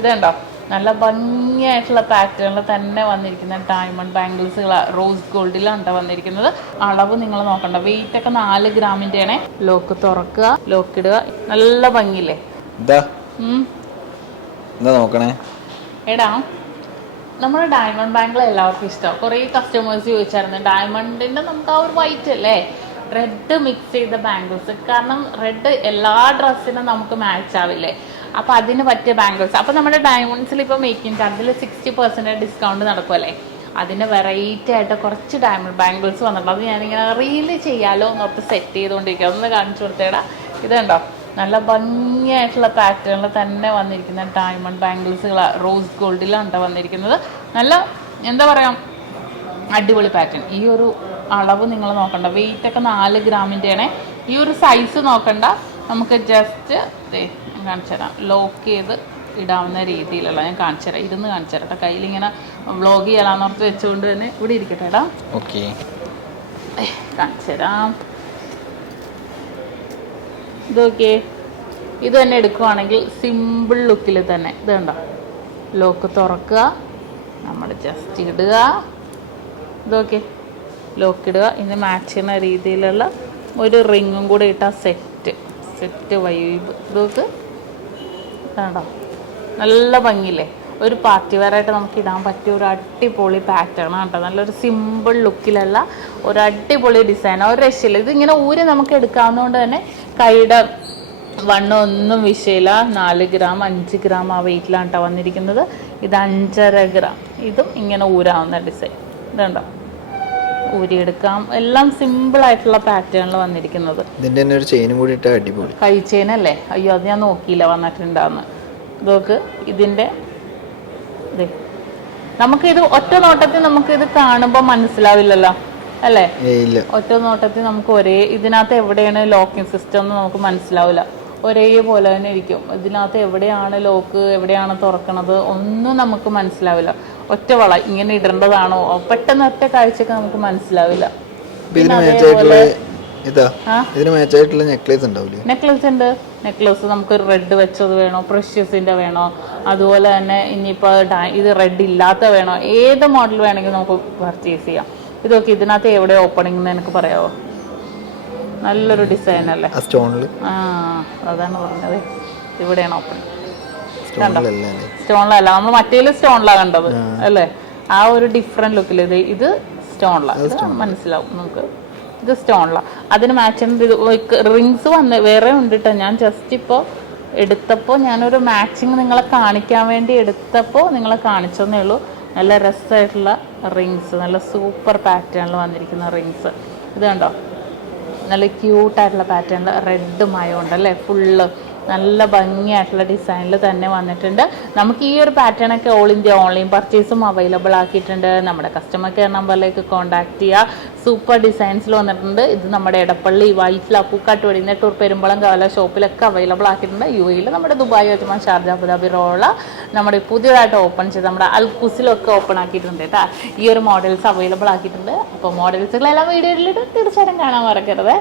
ഇതുണ്ടോ? നല്ല ഭംഗിയായിട്ടുള്ള പാറ്റേണിൽ തന്നെ വന്നിരിക്കുന്ന ഡയമണ്ട് ബാംഗിൾസ് റോസ് ഗോൾഡിലാണ് കേട്ടോ വന്നിരിക്കുന്നത്. അളവ് നിങ്ങൾ നോക്കണ്ട. വെയിറ്റ് ഒക്കെ നാല് ഗ്രാമിന്റെ ആണേ ലോക്ക് തുറക്കുക ലോക്ക് ഇടുക. നല്ല ഭംഗിയില്ലേ? ഇതാ. നോക്കണേ? എടാ നമ്മുടെ ഡയമണ്ട് ബാങ്കിൾ എല്ലാവർക്കും ഇഷ്ടമാണ് കുറേ കസ്റ്റമേഴ്സ് ചോദിച്ചായിരുന്നു. ഡയമണ്ടിന്റെ നമുക്ക് ആ ഒരു വൈറ്റ് അല്ലേ? റെഡ് മിക്സ് ചെയ്ത ബാംഗിൾസ് കാരണം റെഡ് എല്ലാ ഡ്രസ്സിനും നമുക്ക് മാച്ച് ആവില്ലേ? അപ്പൊ അതിന് പറ്റിയ ബാംഗിൾസ്. അപ്പോൾ നമ്മുടെ ഡയമണ്ട്സിൽ ഇപ്പൊ മേക്കിംഗ് ചാർജിൽ സിക്സ്റ്റി പെർസെന്റ് ഡിസ്കൗണ്ട് നടക്കുമല്ലേ അതിന് വെറൈറ്റി ആയിട്ട് കുറച്ച് ഡയമണ്ട് ബാംഗിൾസ് വന്നിട്ടുണ്ട്. അത് ഞാനിങ്ങനെ റീൽ ചെയ്യാലോ എന്നോർത്ത് സെറ്റ് ചെയ്തുകൊണ്ടിരിക്കുക ഒന്ന് കാണിച്ചു കൊടുത്തേടാ. ഇത് കണ്ടോ? നല്ല ഭംഗിയായിട്ടുള്ള പാറ്റേണിൽ തന്നെ വന്നിരിക്കുന്ന ഡയമണ്ട് ബാംഗിൾസുകൾ റോസ് ഗോൾഡിലാണ് വന്നിരിക്കുന്നത്. നല്ല എന്താ പറയാ അടിപൊളി പാറ്റേൺ ഈ ഒരു അളവ് നിങ്ങൾ നോക്കണ്ട. വെയിറ്റ് ഒക്കെ നാല് ഗ്രാമിന്റെ ആണേ ഈ ഒരു സൈസ് നോക്കണ്ട. നമുക്ക് ജസ്റ്റ് കാണിച്ചു തരാം. ലോക്ക് ചെയ്ത് ഇടാവുന്ന രീതിയിലുള്ള ഞാൻ കാണിച്ചു തരാം. ഇരുന്ന് കാണിച്ചു തരാം കേട്ടോ കയ്യിലിങ്ങനെ വ്ളോഗ് ചെയ്യാമെന്നോർത്ത് വെച്ചുകൊണ്ട് തന്നെ ഇവിടെ ഇരിക്കട്ടെ ഇടാം ഓക്കെ കാണിച്ചു തരാം. ഇതൊക്കെ ഇത് തന്നെ എടുക്കുവാണെങ്കിൽ സിമ്പിൾ ലുക്കിൽ തന്നെ. ഇത് കണ്ടോ? ലോക്ക് തുറക്കുക. നമ്മൾ ജസ്റ്റ് ഇടുക. ഇതൊക്കെ ലോക്ക് ഇടുക. ഇനി മാച്ച് ചെയ്യുന്ന രീതിയിലുള്ള ഒരു റിങ്ങും കൂടെ ഇട്ടാൽ സെറ്റ് സെറ്റ് വൈബ് ഇതൊക്കെ കണ്ടോ? നല്ല ഭംഗിയില്ലേ? ഒരു പാർട്ടി വെയറായിട്ട് നമുക്ക് ഇടാൻ പറ്റിയ ഒരു അടിപൊളി പാറ്റേൺ കേട്ടോ. നല്ലൊരു സിമ്പിൾ ലുക്കിലുള്ള ഒരു അടിപൊളി ഡിസൈൻ ഒരു രക്ഷയില്ല. ഇതിങ്ങനെ ഊരി നമുക്ക് എടുക്കാവുന്നതുകൊണ്ട് തന്നെ കൈയുടെ വണ്ണം ഒന്നും വിഷയമില്ല നാല് ഗ്രാം അഞ്ച് ഗ്രാം ആ വെയിറ്റിലാണ് കേട്ടോ വന്നിരിക്കുന്നത്. ഇത് അഞ്ചര ഗ്രാം ഇതും ഇങ്ങനെ ഊരാവുന്ന ഡിസൈൻ ഇതുണ്ടോ? ഊരിയെടുക്കാം. എല്ലാം സിമ്പിൾ ആയിട്ടുള്ള പാറ്റേണിൽ വന്നിരിക്കുന്നത്. ഇതിന്റെ തന്നെ ഒരു ചെയിനും കൂടി ഇട്ടാ അടിപൊളി. കഴിച്ചേനല്ലേ അയ്യോ അത് ഞാൻ നോക്കിയില്ല വന്നിട്ടുണ്ടാന്ന്. നോക്ക് ഇതിന്റെ നമുക്ക് ഇത് ഒറ്റ നോട്ടത്തിൽ നമുക്ക് ഇത് കാണുമ്പോൾ മനസ്സിലാവില്ലല്ലോ അല്ലേ? ഒറ്റ നോട്ടത്തിൽ നമുക്ക് ഒരേ ഇതിനകത്ത് എവിടെയാണ് ലോക്കിംഗ് സിസ്റ്റം എന്ന് നമുക്ക് മനസ്സിലാവില്ല. ഒരേപോലെ തന്നെ ഇരിക്കും. ഇതിനകത്ത് എവിടെയാണ് ലോക്ക് എവിടെയാണ് തുറക്കണത് ഒന്നും നമുക്ക് മനസ്സിലാവില്ല. ഒറ്റ വള ഇങ്ങനെ ഇടേണ്ടതാണോ? പെട്ടെന്ന് ഒറ്റ കാഴ്ചക്ക് നമുക്ക് മനസ്സിലാവില്ല. നെക്ലേസ് ഉണ്ട്. നെക്ലസ് നമുക്ക് റെഡ് വെച്ചത് വേണോ? പ്രഷ്യസിന്റെ വേണോ? അതുപോലെ തന്നെ ഇനിയിപ്പോ ഇത് റെഡ് ഇല്ലാത്ത വേണോ? ഏത് മോഡൽ വേണമെങ്കിലും നമുക്ക് പർച്ചേസ് ചെയ്യാം. ഇതൊക്കെ ഇതിനകത്ത് എവിടെ ഓപ്പണിംഗ് എന്ന് എനിക്ക് പറയാവോ? നല്ലൊരു ഡിസൈൻ അല്ലേ? ആ അതാണ് പറഞ്ഞത്. ഇവിടെയാണ് ഓപ്പണിംഗ് സ്റ്റോണിലല്ലേ നമ്മൾ മറ്റേൽ സ്റ്റോണിലാണ് കണ്ടത് അല്ലേ? ആ ഒരു ഡിഫറെന്റ് ലുക്കിൽ ഇത് ഇത് സ്റ്റോണിലാണ് ഇത് മനസ്സിലാവും നമുക്ക്. ഇത് സ്റ്റോണിലാണ് അതിന് മാച്ച് ഇത് റിങ്സ് വന്ന് വേറെ ഉണ്ട് ട്ടോ. ഞാൻ ജസ്റ്റ് ഇപ്പോൾ എടുത്തപ്പോൾ ഞാനൊരു മാച്ചിങ് നിങ്ങളെ കാണിക്കാൻ വേണ്ടി എടുത്തപ്പോൾ നിങ്ങളെ കാണിച്ചെന്നേ ഉള്ളൂ. നല്ല രസമായിട്ടുള്ള റിങ്സ് നല്ല സൂപ്പർ പാറ്റേണിൽ വന്നിരിക്കുന്ന റിങ്സ് ഇത് കണ്ടോ? നല്ല ക്യൂട്ടായിട്ടുള്ള പാറ്റേണിൽ റെഡ് മയം ഉണ്ടല്ലേ ഫുള്ള് നല്ല ഭംഗിയായിട്ടുള്ള ഡിസൈനിൽ തന്നെ വന്നിട്ടുണ്ട്. നമുക്ക് ഈ ഒരു പാറ്റേൺ ഒക്കെ ഓൾ ഇന്ത്യ ഓൺലൈൻ പർച്ചേസും അവൈലബിൾ ആക്കിയിട്ടുണ്ട്. നമ്മുടെ കസ്റ്റമർ കെയർ നമ്പറിലേക്ക് കോൺടാക്ട് ചെയ്യുക സൂപ്പർ ഡിസൈൻസിൽ വന്നിട്ടുണ്ട്. ഇത് നമ്മുടെ എടപ്പള്ളി വൈറ്റില പൂക്കാട്ട് വഴി നെട്ടൂർ പെരുമ്പളം കവല ഷോപ്പിലൊക്കെ അവൈലബിൾ ആക്കിയിട്ടുണ്ട്. യു എയിൽ നമ്മുടെ Dubai Ajman Sharjah Abu Dhabi Rolla നമ്മുടെ പുതിയതായിട്ട് ഓപ്പൺ ചെയ്ത് നമ്മുടെ അൽക്കുസിലൊക്കെ ഓപ്പൺ ആക്കിയിട്ടുണ്ട് കേട്ടോ ഈ ഒരു മോഡൽസ് അവൈലബിൾ ആക്കിയിട്ടുണ്ട്. അപ്പോൾ മോഡൽസുകളെല്ലാം വീഡിയോയിലിട്ട് തീർച്ചയായിട്ടും കാണാൻ മറക്കരുത്.